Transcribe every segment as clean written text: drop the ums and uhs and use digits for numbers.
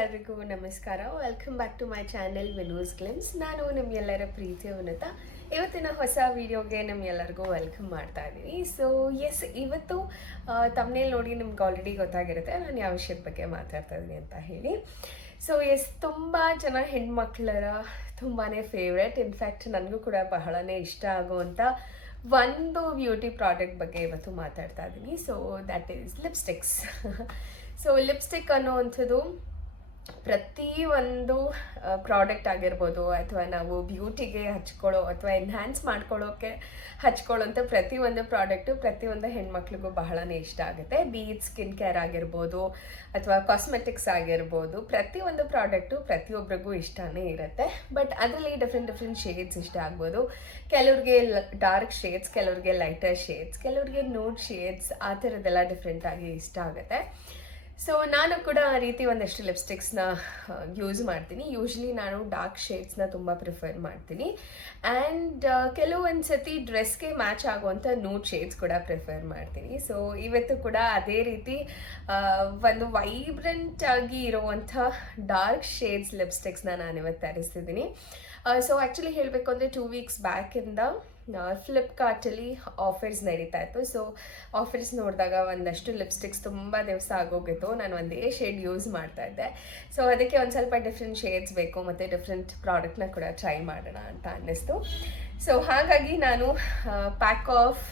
ಎಲ್ರಿಗೂ ನಮಸ್ಕಾರ. Welcome back to my channel Vinu's glimpse. ನಾನು ನಿಮ್ಮೆಲ್ಲರ ಪ್ರೀತಿಯ ಉನ್ನತ. ಇವತ್ತಿನ ಹೊಸ ವಿಡಿಯೋಗೆ ನಿಮ್ಗೆಲ್ಲರಿಗೂ ವೆಲ್ಕಮ್ ಮಾಡ್ತಾ ಇದ್ದೀನಿ. ಸೊ ಎಸ್, ಇವತ್ತು ತಮ್ಮನೇಲಿ ನೋಡಿ ನಿಮ್ಗೆ ಆಲ್ರೆಡಿ ಗೊತ್ತಾಗಿರುತ್ತೆ ನಾನು ಯಾವ ವಿಷಯದ ಬಗ್ಗೆ ಮಾತಾಡ್ತಾ ಇದ್ದೀನಿ ಅಂತ ಹೇಳಿ. ಸೊ ಎಸ್, ತುಂಬ ಜನ ಹೆಣ್ಮಕ್ಳರ ತುಂಬಾ ಫೇವ್ರೆಟ್, ಇನ್ಫ್ಯಾಕ್ಟ್ ನನಗೂ ಕೂಡ ಬಹಳನೇ ಇಷ್ಟ ಆಗುವಂಥ ಒಂದು ಬ್ಯೂಟಿ ಪ್ರಾಡಕ್ಟ್ ಬಗ್ಗೆ ಇವತ್ತು ಮಾತಾಡ್ತಾ ಇದ್ದೀನಿ. So that is lipsticks. So lipstick ಅನ್ನೋವಂಥದ್ದು ಪ್ರತಿಯೊಂದು ಪ್ರಾಡಕ್ಟ್ ಆಗಿರ್ಬೋದು, ಅಥವಾ ನಾವು ಬ್ಯೂಟಿಗೆ ಹಚ್ಕೊಳ್ಳೋ ಅಥವಾ ಎನ್ಹ್ಯಾನ್ಸ್ ಮಾಡ್ಕೊಳ್ಳೋಕ್ಕೆ ಹಚ್ಕೊಳ್ಳೋಂಥ ಪ್ರತಿಯೊಂದು ಪ್ರಾಡಕ್ಟು ಪ್ರತಿಯೊಂದು ಹೆಣ್ಮಕ್ಳಿಗೂ ಬಹಳನೇ ಇಷ್ಟ ಆಗುತ್ತೆ. ಬೀಟ್ ಸ್ಕಿನ್ ಕೇರ್ ಆಗಿರ್ಬೋದು ಅಥವಾ ಕಾಸ್ಮೆಟಿಕ್ಸ್ ಆಗಿರ್ಬೋದು, ಪ್ರತಿಯೊಂದು ಪ್ರಾಡಕ್ಟು ಪ್ರತಿಯೊಬ್ಬರಿಗೂ ಇಷ್ಟನೇ ಇರುತ್ತೆ. ಬಟ್ ಅದರಲ್ಲಿ ಡಿಫ್ರೆಂಟ್ ಶೇಡ್ಸ್ ಇಷ್ಟ ಆಗ್ಬೋದು. ಕೆಲವ್ರಿಗೆ ಡಾರ್ಕ್ ಶೇಡ್ಸ್, ಕೆಲವ್ರಿಗೆ ಲೈಟರ್ ಶೇಡ್ಸ್, ಕೆಲವ್ರಿಗೆ ನ್ಯೂಡ್ ಶೇಡ್ಸ್, ಆ ಥರದ್ದೆಲ್ಲ ಡಿಫ್ರೆಂಟಾಗಿ ಇಷ್ಟ ಆಗುತ್ತೆ. ಸೊ ನಾನು ಕೂಡ ಆ ರೀತಿ ಒಂದಷ್ಟು ಲಿಪ್ಸ್ಟಿಕ್ಸ್ನ ಯೂಸ್ ಮಾಡ್ತೀನಿ. ಯೂಶ್ವಲಿ ನಾನು ಡಾರ್ಕ್ ಶೇಡ್ಸ್ನ ತುಂಬ ಪ್ರಿಫರ್ ಮಾಡ್ತೀನಿ. ಆ್ಯಂಡ್ ಕೆಲವೊಂದು ಸತಿ ಡ್ರೆಸ್ಗೆ ಮ್ಯಾಚ್ ಆಗುವಂಥ ನ್ಯೂಡ್ ಶೇಡ್ಸ್ ಕೂಡ ಪ್ರಿಫರ್ ಮಾಡ್ತೀನಿ. ಸೊ ಇವತ್ತು ಕೂಡ ಅದೇ ರೀತಿ ಒಂದು ವೈಬ್ರೆಂಟ್ ಆಗಿ ಇರುವಂಥ ಡಾರ್ಕ್ ಶೇಡ್ಸ್ ಲಿಪ್ಸ್ಟಿಕ್ಸ್ನ ನಾನು ಇವತ್ತು ತರಿಸಿದ್ದೀನಿ. ಸೊ ಆ್ಯಕ್ಚುಲಿ ಹೇಳಬೇಕು ಅಂದರೆ 2 ವೀಕ್ಸ್ ಬ್ಯಾಕಿಂದ ಫ್ಲಿಪ್ಕಾರ್ಟಲ್ಲಿ ಆಫರ್ಸ್ ನಡೀತಾ ಇತ್ತು. ಸೊ ಆಫರ್ಸ್ ನೋಡಿದಾಗ ಒಂದಷ್ಟು ಲಿಪ್ಸ್ಟಿಕ್ಸ್ ತುಂಬ ದಿವಸ ಆಗೋಗಿತ್ತು, ನಾನು ಒಂದೇ ಶೇಡ್ ಯೂಸ್ ಮಾಡ್ತಾ ಇದ್ದೆ. ಸೊ ಅದಕ್ಕೆ ಒಂದು ಸ್ವಲ್ಪ ಡಿಫ್ರೆಂಟ್ ಶೇಡ್ಸ್ ಬೇಕು ಮತ್ತು ಡಿಫ್ರೆಂಟ್ ಪ್ರಾಡಕ್ಟ್ನ ಕೂಡ ಟ್ರೈ ಮಾಡೋಣ ಅಂತ ಅನ್ನಿಸ್ತು. ಸೊ ಹಾಗಾಗಿ ನಾನು ಪ್ಯಾಕ್ ಆಫ್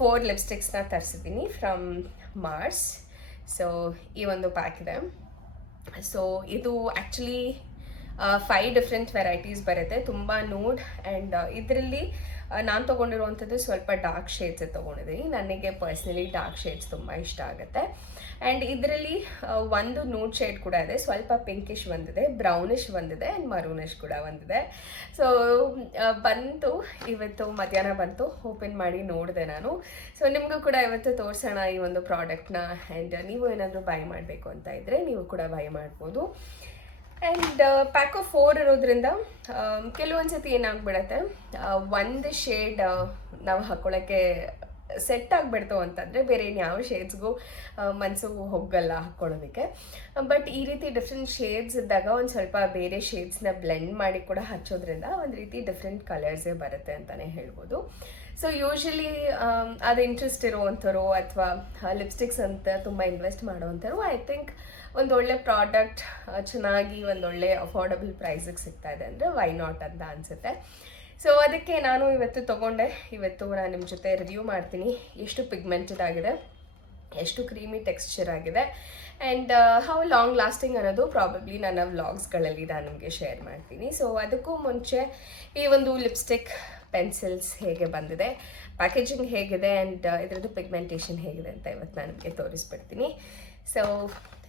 4 ಲಿಪ್ಸ್ಟಿಕ್ಸ್ನ ತರಿಸಿದ್ದೀನಿ ಫ್ರಮ್ ಮಾರ್ಸ್. ಸೊ ಈ ಒಂದು ಪ್ಯಾಕ್ ಇದೆ. ಸೊ ಇದು ಆ್ಯಕ್ಚುಲಿ 5 ಡಿಫ್ರೆಂಟ್ ವೆರೈಟೀಸ್ ಬರುತ್ತೆ, ತುಂಬ ನ್ಯೂಡ್. ಆ್ಯಂಡ್ ಇದರಲ್ಲಿ ನಾನು ತೊಗೊಂಡಿರುವಂಥದ್ದು ಸ್ವಲ್ಪ ಡಾರ್ಕ್ ಶೇಡ್ಸ್ ತೊಗೊಂಡಿದ್ದೀನಿ. ನನಗೆ ಪರ್ಸ್ನಲಿ ಡಾರ್ಕ್ ಶೇಡ್ಸ್ ತುಂಬ ಇಷ್ಟ ಆಗುತ್ತೆ. ಆ್ಯಂಡ್ ಇದರಲ್ಲಿ ಒಂದು ನ್ಯೂಡ್ ಶೇಡ್ ಕೂಡ ಇದೆ, ಸ್ವಲ್ಪ ಪಿಂಕಿಶ್ ಒಂದಿದೆ, ಬ್ರೌನಿಶ್ ಒಂದಿದೆ, ಆ್ಯಂಡ್ ಮರೂನಿಶ್ ಕೂಡ ಒಂದಿದೆ. ಸೊ ಬಂತು, ಇವತ್ತು ಮಧ್ಯಾಹ್ನ ಬಂತು, ಓಪನ್ ಮಾಡಿ ನೋಡಿದೆ ನಾನು. ಸೊ ನಿಮಗೂ ಕೂಡ ಇವತ್ತು ತೋರಿಸೋಣ ಈ ಒಂದು ಪ್ರಾಡಕ್ಟ್ನ. ಆ್ಯಂಡ್ ನೀವು ಏನಾದರೂ ಬೈ ಮಾಡಬೇಕು ಅಂತ ಇದ್ದರೆ ನೀವು ಕೂಡ ಬೈ ಮಾಡ್ಬೋದು. ಆ್ಯಂಡ್ ಪ್ಯಾಕ್ ಆಫ್ 4 ಇರೋದ್ರಿಂದ ಕೆಲವೊಂದು ಸತಿ ಏನಾಗ್ಬಿಡತ್ತೆ, ಒಂದು ಶೇಡ್ ನಾವು ಹಾಕ್ಕೊಳ್ಳೋಕ್ಕೆ ಸೆಟ್ ಆಗಿಬಿಡ್ತು ಅಂತಂದರೆ ಬೇರೆ ಇನ್ಯಾವ ಶೇಡ್ಸ್ಗೂ ಮನಸ್ಸು ಹೋಗಲ್ಲ ಹಾಕ್ಕೊಳ್ಳೋದಕ್ಕೆ. ಬಟ್ ಈ ರೀತಿ ಡಿಫ್ರೆಂಟ್ ಶೇಡ್ಸ್ ಇದ್ದಾಗ ಒಂದು ಸ್ವಲ್ಪ ಬೇರೆ ಶೇಡ್ಸ್ನ ಬ್ಲೆಂಡ್ ಮಾಡಿ ಕೂಡ ಹಚ್ಚೋದ್ರಿಂದ ಒಂದು ರೀತಿ ಡಿಫ್ರೆಂಟ್ ಕಲರ್ಸೇ ಬರುತ್ತೆ ಅಂತಲೇ ಹೇಳ್ಬೋದು. ಸೊ ಯೂಶ್ವಲಿ ಅದು ಇಂಟ್ರೆಸ್ಟ್ ಇರೋವಂಥವ್ರು ಅಥವಾ ಲಿಪ್ಸ್ಟಿಕ್ಸ್ ಅಂತ ತುಂಬ ಇನ್ವೆಸ್ಟ್ ಮಾಡೋವಂಥವ್ರು, ಐ ಥಿಂಕ್ ಒಂದೊಳ್ಳೆ ಪ್ರಾಡಕ್ಟ್ ಚೆನ್ನಾಗಿ ಒಂದೊಳ್ಳೆ ಅಫೋರ್ಡಬಲ್ ಪ್ರೈಸಿಗೆ ಸಿಗ್ತಾ ಇದೆ ಅಂದರೆ ವೈ ನಾಟ್ ಅಂತ ಅನಿಸುತ್ತೆ. ಸೊ ಅದಕ್ಕೆ ನಾನು ಇವತ್ತು ತೊಗೊಂಡೆ. ಇವತ್ತು ನಾನು ನಿಮ್ಮ ಜೊತೆ ರಿವ್ಯೂ ಮಾಡ್ತೀನಿ, ಎಷ್ಟು ಪಿಗ್ಮೆಂಟೆಡ್ ಆಗಿದೆ, ಎಷ್ಟು ಕ್ರೀಮಿ ಟೆಕ್ಸ್ಚರ್ ಆಗಿದೆ, ಆ್ಯಂಡ್ ಹೌ ಲಾಂಗ್ ಲಾಸ್ಟಿಂಗ್ ಅನ್ನೋದು ಪ್ರಾಬಬ್ಲಿ ನನ್ನ ವ್ಲಾಗ್ಸ್ಗಳಲ್ಲಿ ನಾನು ನಿಮಗೆ ಶೇರ್ ಮಾಡ್ತೀನಿ. ಸೊ ಅದಕ್ಕೂ ಮುಂಚೆ ಈ ಒಂದು ಲಿಪ್ಸ್ಟಿಕ್ ಪೆನ್ಸಿಲ್ಸ್ ಹೇಗೆ ಬಂದಿದೆ, ಪ್ಯಾಕೇಜಿಂಗ್ ಹೇಗಿದೆ, ಆ್ಯಂಡ್ ಇದರದ್ದು ಪಿಗ್ಮೆಂಟೇಷನ್ ಹೇಗಿದೆ ಅಂತ ಇವತ್ತು ನಾನು ನಿಮಗೆ ತೋರಿಸ್ಬಿಡ್ತೀನಿ. So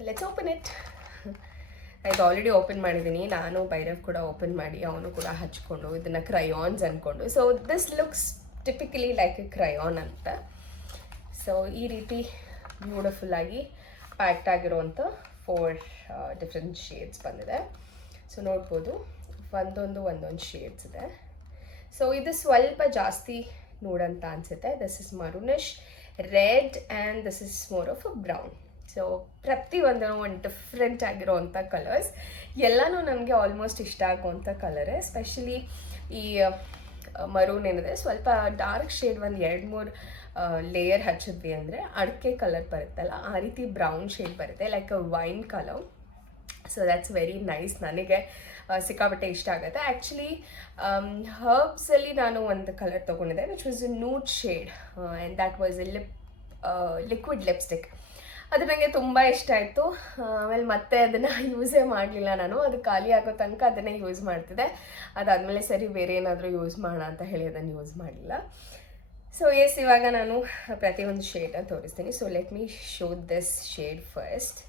let's open it. ಇದು ಆಲ್ರೆಡಿ ಓಪನ್ ಮಾಡಿದ್ದೀನಿ, ನಾನು ಭೈರವ್ ಕೂಡ ಓಪನ್ ಮಾಡಿ ಅವನು ಕೂಡ ಹಚ್ಕೊಂಡು ಇದನ್ನು ಕ್ರಯಾನ್ಸ್ ಅಂದ್ಕೊಂಡು. So this looks typically like a crayon ಅಂತ. ಸೊ ಈ ರೀತಿ ಬ್ಯೂಟಿಫುಲ್ಲಾಗಿ ಪ್ಯಾಕ್ಟ್ ಆಗಿರೋವಂಥ 4 ಡಿಫ್ರೆಂಟ್ ಶೇಡ್ಸ್ ಬಂದಿದೆ. ಸೊ ನೋಡ್ಬೋದು, ಒಂದೊಂದು ಶೇಡ್ಸ್ ಇದೆ. ಸೊ ಇದು ಸ್ವಲ್ಪ ಜಾಸ್ತಿ ನೋಡಂತ ಅನಿಸುತ್ತೆ. This is ಮರೂನಿಶ್, red, and this is more of a brown. So ಪ್ರತಿಯೊಂದು ಒಂದು ಡಿಫ್ರೆಂಟ್ ಆಗಿರೋವಂಥ ಕಲರ್ಸ್, ಎಲ್ಲನೂ ನನಗೆ ಆಲ್ಮೋಸ್ಟ್ ಇಷ್ಟ ಆಗುವಂಥ ಕಲರೇ. ಎಸ್ಪೆಷಲಿ ಈ ಮರೂನ್ ಏನಿದೆ, ಸ್ವಲ್ಪ ಡಾರ್ಕ್ ಶೇಡ್ ಒಂದು 2-3 ಲೇಯರ್ ಹಚ್ಚಿದ್ವಿ ಅಂದರೆ ಅಡಿಕೆ ಕಲರ್ ಬರುತ್ತಲ್ಲ, ಆ ರೀತಿ ಬ್ರೌನ್ ಶೇಡ್ ಬರುತ್ತೆ, like a wine colour. So that's very nice, ನನಗೆ ಸಿಕ್ಕಾಪಟ್ಟೆ ಇಷ್ಟ ಆಗುತ್ತೆ. ಆ್ಯಕ್ಚುಲಿ ಹರ್ಬ್ಸಲ್ಲಿ ನಾನು ಒಂದು ಕಲರ್ ತೊಗೊಂಡಿದ್ದೆ which was A nude shade, and that was A liquid lipstick. ಅದು ನನಗೆ ತುಂಬ ಇಷ್ಟ ಆಯಿತು. ಆಮೇಲೆ ಮತ್ತೆ ಅದನ್ನು ಯೂಸೇ ಮಾಡಲಿಲ್ಲ ನಾನು, ಅದು ಖಾಲಿ ಆಗೋ ತನಕ ಅದನ್ನೇ ಯೂಸ್ ಮಾಡ್ತಿದ್ದೆ. ಅದಾದಮೇಲೆ ಸರಿ ಬೇರೆ ಏನಾದರೂ ಯೂಸ್ ಮಾಡೋಣ ಅಂತ ಹೇಳಿ ಅದನ್ನು ಯೂಸ್ ಮಾಡಲಿಲ್ಲ. ಸೊ ಎಸ್, ಇವಾಗ ನಾನು ಪ್ರತಿಯೊಂದು ಶೇಡನ್ನು ತೋರಿಸ್ತೀನಿ. So let me show this shade first.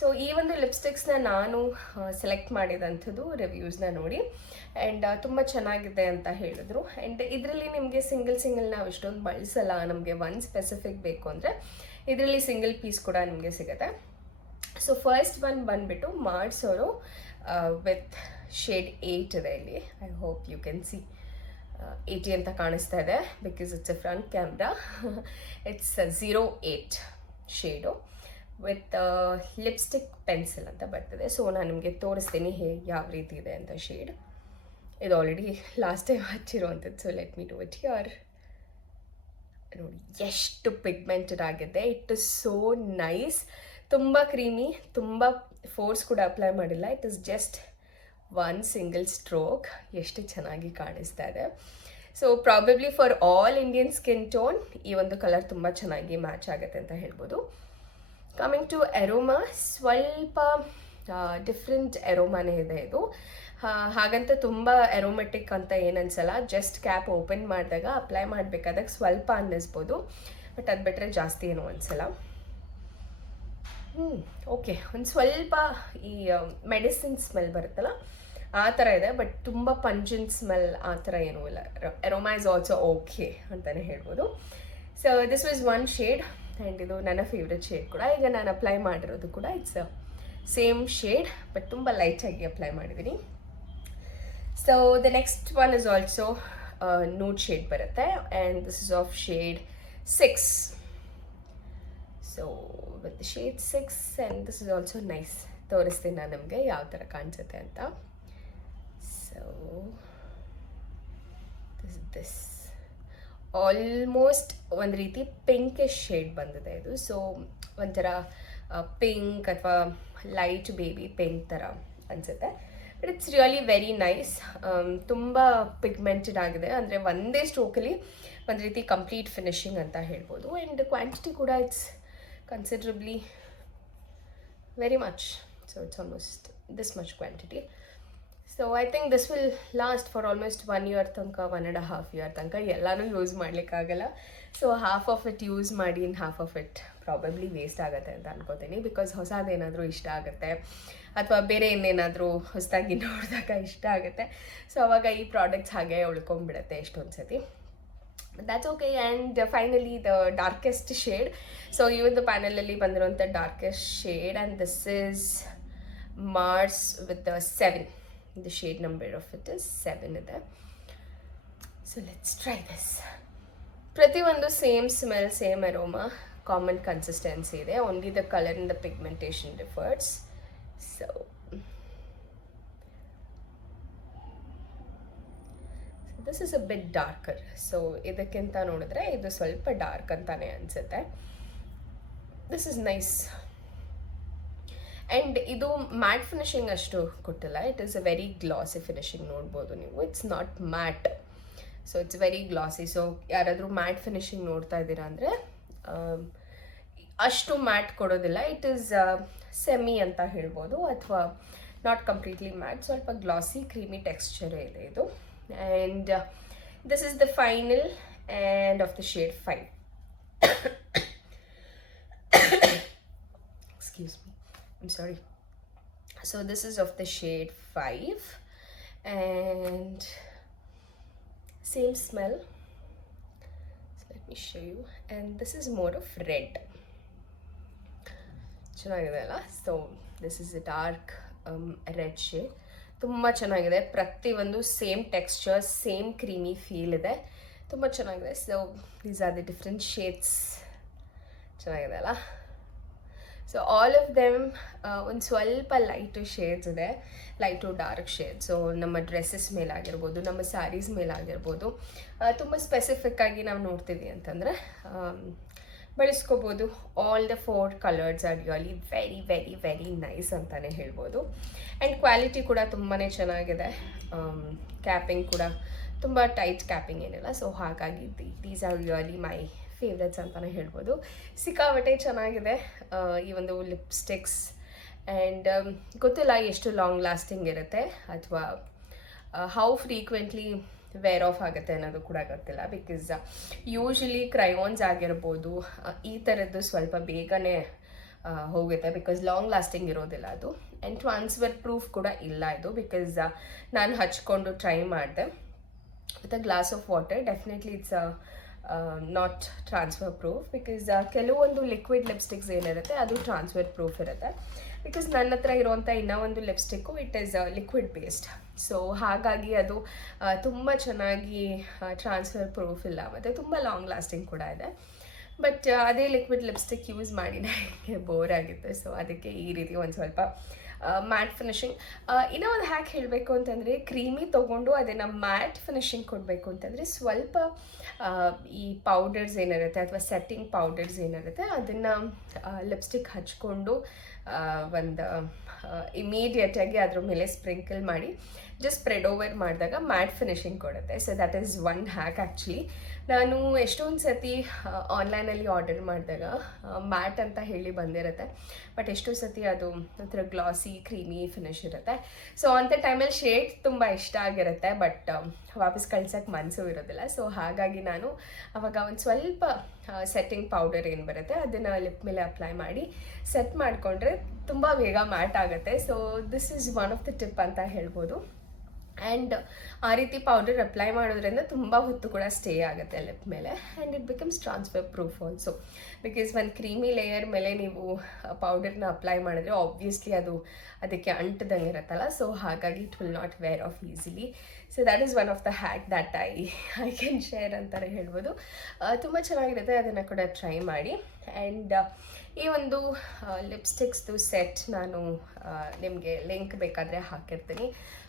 So ಈ ಒಂದು ಲಿಪ್ಸ್ಟಿಕ್ಸ್ನ ನಾನು ಸೆಲೆಕ್ಟ್ ಮಾಡಿದಂಥದ್ದು ರಿವ್ಯೂಸ್ನ ನೋಡಿ, ಆ್ಯಂಡ್ ತುಂಬ ಚೆನ್ನಾಗಿದೆ ಅಂತ ಹೇಳಿದ್ರು. ಆ್ಯಂಡ್ ಇದರಲ್ಲಿ ನಿಮಗೆ ಸಿಂಗಲ್ ನಾವು ಇಷ್ಟೊಂದು ಬಳಸಲ್ಲ, ನಮಗೆ ಒಂದು ಸ್ಪೆಸಿಫಿಕ್ ಬೇಕು ಅಂದರೆ ಇದರಲ್ಲಿ ಸಿಂಗಲ್ ಪೀಸ್ ಕೂಡ ನಿಮಗೆ ಸಿಗುತ್ತೆ. ಸೊ ಫಸ್ಟ್ ಒನ್ ಬಂದುಬಿಟ್ಟು ಮಾರ್ಸ್ ಅವರು ವಿತ್ ಶೇಡ್ 8 ಇದೆ ಇಲ್ಲಿ. I hope you can see 80 ಅಂತ ಕಾಣಿಸ್ತಾ ಇದೆ because it's a front camera. It's 08 shade. With lipstick pencil ಅಂತ ಬರ್ತದೆ. ಸೊ ನಾನು ನಿಮಗೆ ತೋರಿಸ್ತೀನಿ ಯಾವ ರೀತಿ ಇದೆ ಅಂತ ಶೇಡ್. ಇದು ಆಲ್ರೆಡಿ ಲಾಸ್ಟ್ ಟೈಮ್ ಹಚ್ಚಿರುವಂಥದ್ದು. So let me do it here. ನೋಡಿ ಎಷ್ಟು ಪಿಗ್ಮೆಂಟೆಡ್ ಆಗಿದೆ. It is so nice. ತುಂಬ ಕ್ರೀಮಿ, ತುಂಬ ಫೋರ್ಸ್ ಕೂಡ ಅಪ್ಲೈ ಮಾಡಿಲ್ಲ. It is just one single stroke. ಎಷ್ಟು ಚೆನ್ನಾಗಿ ಕಾಣಿಸ್ತಾ ಇದೆ. So probably for all Indian skin tone ಈ ಒಂದು ಕಲರ್ ತುಂಬ ಚೆನ್ನಾಗಿ ಮ್ಯಾಚ್ ಆಗುತ್ತೆ ಅಂತ ಹೇಳ್ಬೋದು. ಕಮಿಂಗ್ ಟು ಎರೋಮಾ, ಸ್ವಲ್ಪ ಡಿಫ್ರೆಂಟ್ ಎರೋಮಾನೇ ಇದೆ ಇದು. ಹಾಗಂತ ತುಂಬ ಎರೋಮೆಟಿಕ್ ಅಂತ ಏನನ್ಸಲ್ಲ. ಜಸ್ಟ್ ಕ್ಯಾಪ್ ಓಪನ್ ಮಾಡಿದಾಗ ಅಪ್ಲೈ ಮಾಡಬೇಕಾದಾಗ ಸ್ವಲ್ಪ ಅನ್ನಿಸ್ಬೋದು, ಬಟ್ ಅದು ಬಿಟ್ಟರೆ ಜಾಸ್ತಿ ಏನೂ ಅನಿಸಲ್ಲ. ಓಕೆ, ಒಂದು ಸ್ವಲ್ಪ ಈ ಮೆಡಿಸಿನ್ ಸ್ಮೆಲ್ ಬರುತ್ತಲ್ಲ ಆ ಥರ ಇದೆ, ಬಟ್ ತುಂಬ ಪಂಜೆಂಟ್ ಸ್ಮೆಲ್ ಆ ಥರ ಏನೂ ಇಲ್ಲ. ಎರೋಮಾ ಇಸ್ ಆಲ್ಸೋ ಓಕೆ ಅಂತಲೇ ಹೇಳ್ಬೋದು. So this was one shade and ಇದು ನನ್ನ ಫೇವ್ರೆಟ್ ಶೇಡ್ ಕೂಡ. ಈಗ ನಾನು ಅಪ್ಲೈ ಮಾಡಿರೋದು ಕೂಡ ಇಟ್ಸ್ ಸೇಮ್ ಶೇಡ್, ಬಟ್ ತುಂಬ ಲೈಟಾಗಿ ಅಪ್ಲೈ ಮಾಡಿದ್ದೀನಿ. So the next one is also nude shade ಬರುತ್ತೆ, and this is of shade 6. So with the shade 6, and this is also nice. ತೋರಿಸ್ತೀನಿ ನಾನು ನಿಮಗೆ ಯಾವ ಥರ ಕಾಣಿಸುತ್ತೆ ಅಂತ. ಸೊ this ಆಲ್ಮೋಸ್ಟ್ ಒಂದು ರೀತಿ ಪಿಂಕಿಶ್ ಶೇಡ್ ಬಂದಿದೆ ಇದು. ಸೊ ಒಂಥರ ಪಿಂಕ್ ಅಥವಾ ಲೈಟ್ ಬೇಬಿ ಪಿಂಕ್ ಥರ ಅನಿಸುತ್ತೆ. But it's really very nice. ತುಂಬ ಪಿಗ್ಮೆಂಟೆಡ್ ಆಗಿದೆ, ಅಂದರೆ ಒಂದೇ ಸ್ಟ್ರೋಕಲ್ಲಿ ಒಂದು ರೀತಿ ಕಂಪ್ಲೀಟ್ ಫಿನಿಶಿಂಗ್ ಅಂತ ಹೇಳ್ಬೋದು. ಆ್ಯಂಡ್ ಕ್ವಾಂಟಿಟಿ ಕೂಡ it's considerably very much. So it's almost this much quantity. So I think this will last for almost 1 year ತನಕ, 1.5 year ತನಕ ಎಲ್ಲನೂ ಯೂಸ್ ಮಾಡಲಿಕ್ಕಾಗಲ್ಲ. So half of it use ಮಾಡಿ ಇನ್ನು half of it probably waste ಆಗುತ್ತೆ ಅಂತ ಅನ್ಕೋತೀನಿ. Because ಹೊಸದೇನಾದರೂ ಇಷ್ಟ ಆಗುತ್ತೆ ಅಥವಾ ಬೇರೆ ಇನ್ನೇನಾದರೂ ಹೊಸದಾಗಿ ನೋಡಿದಾಗ ಇಷ್ಟ ಆಗುತ್ತೆ. ಸೊ ಅವಾಗ ಈ ಪ್ರಾಡಕ್ಟ್ಸ್ ಹಾಗೆ ಉಳ್ಕೊಂಡ್ಬಿಡುತ್ತೆ ಎಷ್ಟೊಂದು ಸತಿ. that's okay. And finally the darkest shade. So ಈ ಒಂದು ಪ್ಯಾನಲಲ್ಲಿ ಬಂದಿರುವಂಥ darkest shade, and this is Mars with the 7. The shade number of it is 7 ಇದೆ. So let's try this. ಪ್ರತಿಯೊಂದು same smell, same aroma, common consistency ಇದೆ. Only the colour and the pigmentation differs. So this is a bit darker. So ಇದಕ್ಕಿಂತ ನೋಡಿದ್ರೆ ಇದು ಸ್ವಲ್ಪ dark ಅಂತಾನೆ ಅನಿಸುತ್ತೆ. This is nice. And ಇದು ಮ್ಯಾಟ್ ಫಿನಿಶಿಂಗ್ ಅಷ್ಟು ಕೊಟ್ಟಿಲ್ಲ. It is a very glossy finishing ನೋಡ್ಬೋದು ನೀವು. It's not mat, so it's very glossy. So ಯಾರಾದರೂ ಮ್ಯಾಟ್ ಫಿನಿಶಿಂಗ್ ನೋಡ್ತಾ ಇದ್ದೀರಾ ಅಂದರೆ ಅಷ್ಟು ಮ್ಯಾಟ್ ಕೊಡೋದಿಲ್ಲ. ಇಟ್ ಈಸ್ ಸೆಮಿ ಅಂತ ಹೇಳ್ಬೋದು, ಅಥವಾ ನಾಟ್ ಕಂಪ್ಲೀಟ್ಲಿ ಮ್ಯಾಟ್, ಸ್ವಲ್ಪ ಗ್ಲಾಸಿ ಕ್ರೀಮಿ ಟೆಕ್ಸ್ಚರೇ ಇದೆ ಇದು. And this is the final and of the shade 5. Excuse me, I'm sorry. So this is of the shade 5, and same smell. So let me show you. And this is more of red. ಚೆನ್ನಾಗಿದೆ ಅಲ್ಲ? So this is a dark red shade. ತುಂಬ ಚೆನ್ನಾಗಿದೆ. ಪ್ರತಿಯೊಂದು same texture, same creamy feel ಇದೆ. ತುಂಬ ಚೆನ್ನಾಗಿದೆ. So these are the different shades. ಚೆನ್ನಾಗಿದೆ ಅಲ್ಲ? ಸೊ ಆಲ್ ಆಫ್ ದೆಮ್ ಒಂದು ಸ್ವಲ್ಪ ಲೈಟು ಶೇಡ್ಸ್ ಇದೆ, ಲೈಟು ಡಾರ್ಕ್ ಶೇಡ್. ಸೊ ನಮ್ಮ ಡ್ರೆಸ್ಸಸ್ ಮೇಲಾಗಿರ್ಬೋದು, ನಮ್ಮ ಸ್ಯಾರೀಸ್ ಮೇಲಾಗಿರ್ಬೋದು, ತುಂಬ ಸ್ಪೆಸಿಫಿಕ್ಕಾಗಿ ನಾವು ನೋಡ್ತೀವಿ ಅಂತಂದರೆ ಬಳಸ್ಕೋಬೋದು. All the 4 colours are really very very very nice ಅಂತಲೇ ಹೇಳ್ಬೋದು. ಆ್ಯಂಡ್ ಕ್ವಾಲಿಟಿ ಕೂಡ ತುಂಬಾ ಚೆನ್ನಾಗಿದೆ. ಕ್ಯಾಪಿಂಗ್ ಕೂಡ ತುಂಬ ಟೈಟ್ ಕ್ಯಾಪಿಂಗ್ ಏನಿಲ್ಲ. ಸೊ ಹಾಗಾಗಿ these are really my favourites ಅಂತಲೇ ಹೇಳ್ಬೋದು. ಸಿಕ್ಕಾಪಟ್ಟೆ ಚೆನ್ನಾಗಿದೆ ಈ ಒಂದು ಲಿಪ್ಸ್ಟಿಕ್ಸ್. ಆ್ಯಂಡ್ ಗೊತ್ತಿಲ್ಲ ಎಷ್ಟು ಲಾಂಗ್ ಲಾಸ್ಟಿಂಗ್ ಇರುತ್ತೆ ಅಥವಾ ಹೌ ಫ್ರೀಕ್ವೆಂಟ್ಲಿ ವೇರ್ ಆಫ್ ಆಗುತ್ತೆ ಅನ್ನೋದು ಕೂಡ ಗೊತ್ತಿಲ್ಲ. ಬಿಕಾಸ್ ಯೂಶ್ವಲಿ ಕ್ರಯೋನ್ಸ್ ಆಗಿರ್ಬೋದು ಈ ಥರದ್ದು ಸ್ವಲ್ಪ ಬೇಗನೆ ಹೋಗುತ್ತೆ, ಬಿಕಾಸ್ ಲಾಂಗ್ ಲಾಸ್ಟಿಂಗ್ ಇರೋದಿಲ್ಲ ಅದು. ಆ್ಯಂಡ್ ಟ್ರಾನ್ಸ್ಫರ್ ಪ್ರೂಫ್ ಕೂಡ ಇಲ್ಲ ಇದು, ಬಿಕಾಸ್ ನಾನು ಹಚ್ಕೊಂಡು ಟ್ರೈ ಮಾಡಿದೆ with a glass of water. Definitely it's not transfer proof, because ಕೆಲವೊಂದು ಲಿಕ್ವಿಡ್ ಲಿಪ್ಸ್ಟಿಕ್ಸ್ ಏನಿರುತ್ತೆ ಅದು ಟ್ರಾನ್ಸ್ಫರ್ ಪ್ರೂಫ್ ಇರುತ್ತೆ. ಬಿಕಾಸ್ ನನ್ನ ಹತ್ರ ಇರುವಂಥ ಇನ್ನೂ ಒಂದು lipstick it is liquid based. So ಹಾಗಾಗಿ ಅದು ತುಂಬ ಚೆನ್ನಾಗಿ ಟ್ರಾನ್ಸ್ಫರ್ ಪ್ರೂಫ್ ಇಲ್ಲ, ಮತ್ತು ತುಂಬ ಲಾಂಗ್ ಲಾಸ್ಟಿಂಗ್ ಕೂಡ ಇದೆ. ಬಟ್ ಅದೇ ಲಿಕ್ವಿಡ್ ಲಿಪ್ಸ್ಟಿಕ್ ಯೂಸ್ ಮಾಡಿ ನನಗೆ ಬೋರ್ ಆಗಿತ್ತು. ಸೊ ಅದಕ್ಕೆ ಈ ರೀತಿ ಒಂದು ಸ್ವಲ್ಪ ಮ್ಯಾಟ್ ಫಿನಿಶಿಂಗ್. ಇನ್ನೂ ಒಂದು ಹ್ಯಾಕ್ ಹೇಳಬೇಕು ಅಂತಂದರೆ, ಕ್ರೀಮಿ ತೊಗೊಂಡು ಅದನ್ನು ಮ್ಯಾಟ್ ಫಿನಿಶಿಂಗ್ ಕೊಡಬೇಕು ಅಂತಂದರೆ ಸ್ವಲ್ಪ ಈ ಪೌಡರ್ಸ್ ಏನಿರುತ್ತೆ ಅಥವಾ ಸೆಟ್ಟಿಂಗ್ ಪೌಡರ್ಸ್ ಏನಿರುತ್ತೆ ಅದನ್ನು ಲಿಪ್ಸ್ಟಿಕ್ ಹಚ್ಕೊಂಡು ಒಂದು ಇಮಿಡಿಯೇಟಾಗಿ ಅದ್ರ ಮೇಲೆ ಸ್ಪ್ರಿಂಕಲ್ ಮಾಡಿ ಜಸ್ಟ್ ಸ್ಪ್ರೆಡ್ ಓವರ್ ಮಾಡಿದಾಗ ಮ್ಯಾಟ್ ಫಿನಿಶಿಂಗ್ ಕೊಡುತ್ತೆ. So that is one hack actually. ನಾನು ಎಷ್ಟೊಂದು ಸತಿ ಆನ್ಲೈನಲ್ಲಿ ಆರ್ಡರ್ ಮಾಡಿದಾಗ ಮ್ಯಾಟ್ ಅಂತ ಹೇಳಿ ಬಂದಿರುತ್ತೆ, ಬಟ್ ಎಷ್ಟೋ ಸತಿ ಅದು ಒಂಥರ ಗ್ಲಾಸಿ ಕ್ರೀಮಿ ಫಿನಿಶ್ ಇರುತ್ತೆ. ಸೊ ಅಂಥ ಟೈಮಲ್ಲಿ ಶೇಡ್ ತುಂಬ ಇಷ್ಟ ಆಗಿರುತ್ತೆ, ಬಟ್ ವಾಪಸ್ ಕಳ್ಸೋಕ್ಕೆ ಮನಸ್ಸು ಇರೋದಿಲ್ಲ. ಸೊ ಹಾಗಾಗಿ ನಾನು ಅವಾಗ ಒಂದು ಸ್ವಲ್ಪ ಸೆಟ್ಟಿಂಗ್ ಪೌಡರ್ ಏನು ಬರುತ್ತೆ ಅದನ್ನು ಲಿಪ್ ಮೇಲೆ ಅಪ್ಲೈ ಮಾಡಿ ಸೆಟ್ ಮಾಡಿಕೊಂಡ್ರೆ ತುಂಬ ಬೇಗ ಮ್ಯಾಟ್ ಆಗುತ್ತೆ. So this is one of the tip ಅಂತ ಹೇಳ್ಬೋದು. ಆ್ಯಂಡ್ ಆ ರೀತಿ ಪೌಡರ್ ಅಪ್ಲೈ ಮಾಡೋದ್ರಿಂದ ತುಂಬ ಹೊತ್ತು ಕೂಡ ಸ್ಟೇ ಆಗುತ್ತೆ ಲಿಪ್ ಮೇಲೆ, and it becomes transfer proof also. Because ಒಂದು ಕ್ರೀಮಿ ಲೇಯರ್ ಮೇಲೆ ನೀವು ಪೌಡರ್ನ ಅಪ್ಲೈ ಮಾಡಿದ್ರೆ ಆಬ್ವಿಯಸ್ಲಿ ಅದು ಅದಕ್ಕೆ ಅಂಟದಂಗೆ ಇರುತ್ತಲ್ಲ. ಸೊ ಹಾಗಾಗಿ it will not wear off easily. So that is one of the hack that I can share ಅಂತಾರೆ ಹೇಳ್ಬೋದು. ತುಂಬ ಚೆನ್ನಾಗಿರುತ್ತೆ, ಅದನ್ನು ಕೂಡ ಟ್ರೈ ಮಾಡಿ. ಆ್ಯಂಡ್ ಈ ಒಂದು ಲಿಪ್ಸ್ಟಿಕ್ಸ್ದು ಸೆಟ್ ನಾನು ನಿಮಗೆ ಲಿಂಕ್ ಬೇಕಾದರೆ ಹಾಕಿರ್ತೀನಿ.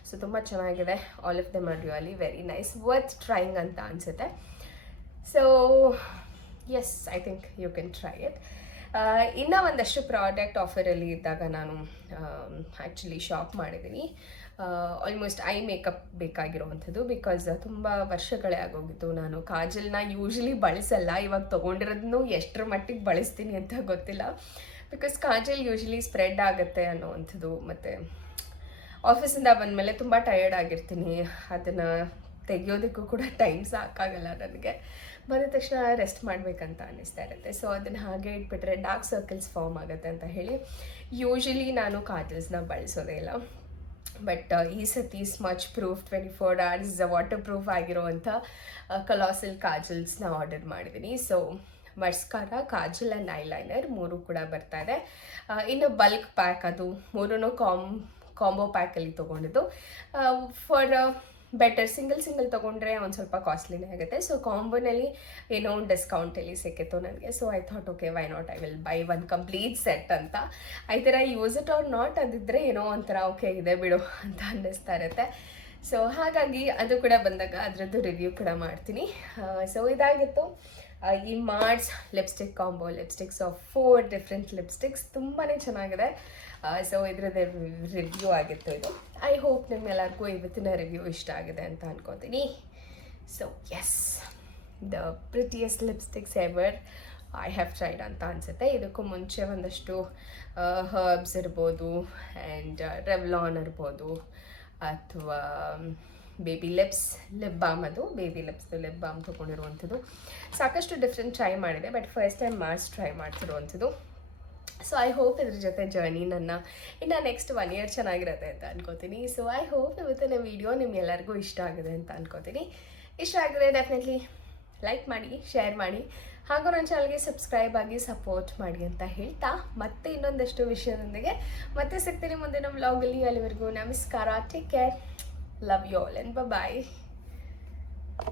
ಸೊ ತುಂಬ ಚೆನ್ನಾಗಿದೆ. All of them are really very nice, worth trying ಅಂತ ಅನಿಸುತ್ತೆ. So yes, I think you can try it. ಇನ್ನೂ ಒಂದಷ್ಟು ಪ್ರಾಡಕ್ಟ್ ಆಫರಲ್ಲಿ ಇದ್ದಾಗ ನಾನು ಆ್ಯಕ್ಚುಲಿ ಶಾಪ್ ಮಾಡಿದ್ದೀನಿ. ಆಲ್ಮೋಸ್ಟ್ ಐ ಮೇಕಪ್ ಬೇಕಾಗಿರುವಂಥದ್ದು, ಬಿಕಾಸ್ ತುಂಬ ವರ್ಷಗಳೇ ಆಗೋಗಿತ್ತು. ನಾನು ಕಾಜಲ್ನ ಯೂಶ್ವಲಿ ಬಳಸಲ್ಲ, ಇವಾಗ ತೊಗೊಂಡಿರೋದನ್ನು ಎಷ್ಟರ ಮಟ್ಟಿಗೆ ಬಳಸ್ತೀನಿ ಅಂತ ಗೊತ್ತಿಲ್ಲ. ಬಿಕಾಸ್ ಕಾಜಲ್ ಯೂಶ್ವಲಿ ಸ್ಪ್ರೆಡ್ ಆಗುತ್ತೆ ಅನ್ನೋವಂಥದ್ದು, ಮತ್ತು ಆಫೀಸಿಂದ ಬಂದಮೇಲೆ ತುಂಬ ಟಯರ್ಡ್ ಆಗಿರ್ತೀನಿ, ಅದನ್ನು ತೆಗಿಯೋದಕ್ಕೂ ಕೂಡ ಟೈಮ್ ಸಾಕಾಗಲ್ಲ ನನಗೆ. ಬಂದ ತಕ್ಷಣ ರೆಸ್ಟ್ ಮಾಡಬೇಕಂತ ಅನ್ನಿಸ್ತಾ ಇರುತ್ತೆ. ಸೊ ಅದನ್ನು ಹಾಗೆ ಇಟ್ಬಿಟ್ರೆ ಡಾರ್ಕ್ ಸರ್ಕಲ್ಸ್ ಫಾರ್ಮ್ ಆಗುತ್ತೆ ಅಂತ ಹೇಳಿ ಯೂಶ್ವಲಿ ನಾನು ಕಾಜಲ್ಸ್ನ ಬಳಸೋದೇ ಇಲ್ಲ. ಬಟ್ ಈ ಸತಿ smudge proof 24 hours waterproof ಆಗಿರೋವಂಥ ಕಲಾಸಲ್ ಕಾಜಲ್ಸ್ನ ಆರ್ಡರ್ ಮಾಡಿದ್ದೀನಿ. So mascara, kajal and eyeliner 3 ಕೂಡ ಬರ್ತಾ ಇದೆ. ಇನ್ನು ಬಲ್ಕ್ ಪ್ಯಾಕ್, ಅದು 3 ಕಾಂಬೋ ಪ್ಯಾಕಲ್ಲಿ ತೊಗೊಂಡಿದ್ದು. ಫಾರ್ ಬೆಟರ್ ಸಿಂಗಲ್ ತೊಗೊಂಡ್ರೆ ಒಂದು ಸ್ವಲ್ಪ ಕಾಸ್ಟ್ಲಿನೇ ಆಗುತ್ತೆ. ಸೊ ಕಾಂಬೋನಲ್ಲಿ ಏನೋ ಒಂದು ಡಿಸ್ಕೌಂಟಲ್ಲಿ ಸಿಕ್ಕಿತ್ತು ನನಗೆ. So I thought okay, why not, I will buy one complete set ಅಂತ. ಈ ಥರ ಯೂಸ್ ಇಟ್ ಆರ್ ನಾಟ್, ಅದಿದ್ದರೆ ಏನೋ ಒಂಥರ ಓಕೆ ಇದೆ ಬಿಡು ಅಂತ ಅನ್ನಿಸ್ತಾ ಇರುತ್ತೆ. ಸೊ ಹಾಗಾಗಿ ಅದು ಕೂಡ ಬಂದಾಗ ಅದರದ್ದು ರಿವ್ಯೂ ಕೂಡ ಮಾಡ್ತೀನಿ. ಸೊ ಇದಾಗಿತ್ತು ಈ Mars lipstick combo, lipsticks of 4 different lipsticks. ತುಂಬಾ ಚೆನ್ನಾಗಿದೆ. ಸೊ ಇದ್ರದ್ದು ರಿವ್ಯೂ ಆಗಿತ್ತು ಇದು. ಐ ಹೋಪ್ ನಿಮ್ಮೆಲ್ಲರಿಗೂ ಇವತ್ತಿನ ರಿವ್ಯೂ ಇಷ್ಟ ಆಗಿದೆ ಅಂತ ಅನ್ಕೋತೀನಿ. So yes, the prettiest lipsticks ever I have tried ಅಂತ ಅನಿಸುತ್ತೆ. ಇದಕ್ಕೂ ಮುಂಚೆ ಒಂದಷ್ಟು ಹರ್ಬ್ಸ್ ಇರ್ಬೋದು, ಆ್ಯಂಡ್ ರೆವ್ಲಾನ್ ಇರ್ಬೋದು, ಅಥವಾ ಬೇಬಿ ಲಿಪ್ ಬಾಮ್, ಅದು ಬೇಬಿ ಲಿಪ್ಸ್ದು ಲಿಪ್ ಬಾಮ್ ತೊಗೊಂಡಿರುವಂಥದ್ದು. ಸಾಕಷ್ಟು ಡಿಫ್ರೆಂಟ್ ಟ್ರೈ ಮಾಡಿದೆ, but first time Mars try ಮಾಡ್ತಿರುವಂಥದ್ದು. ಸೊ ಐ ಹೋಪ್ ಇದ್ರ ಜೊತೆ ಜರ್ನಿ ನನ್ನ ಇನ್ನು ನೆಕ್ಸ್ಟ್ 1 year ಚೆನ್ನಾಗಿರುತ್ತೆ ಅಂತ ಅನ್ಕೋತೀನಿ. ಸೊ ಐ ಹೋಪ್ ಇವತ್ತಿನ ವಿಡಿಯೋ ನಿಮ್ಗೆಲ್ಲರಿಗೂ ಇಷ್ಟ ಆಗಿದೆ ಅಂತ ಅನ್ಕೋತೀನಿ. ಇಷ್ಟ ಆಗಿದ್ರೆ ಡೆಫಿನೆಟ್ಲಿ ಲೈಕ್ ಮಾಡಿ, ಶೇರ್ ಮಾಡಿ, ಹಾಗೂ ನನ್ನ ಚಾನಲ್ಗೆ ಸಬ್ಸ್ಕ್ರೈಬ್ ಆಗಿ ಸಪೋರ್ಟ್ ಮಾಡಿ ಅಂತ ಹೇಳ್ತಾ, ಮತ್ತೆ ಇನ್ನೊಂದಷ್ಟು ವಿಷಯದೊಂದಿಗೆ ಮತ್ತೆ ಸಿಗ್ತೀನಿ ಮುಂದಿನ ವ್ಲಾಗಲ್ಲಿ. ಅಲ್ಲಿವರೆಗೂ ನಮಸ್ಕಾರ, take care, love you all and bye.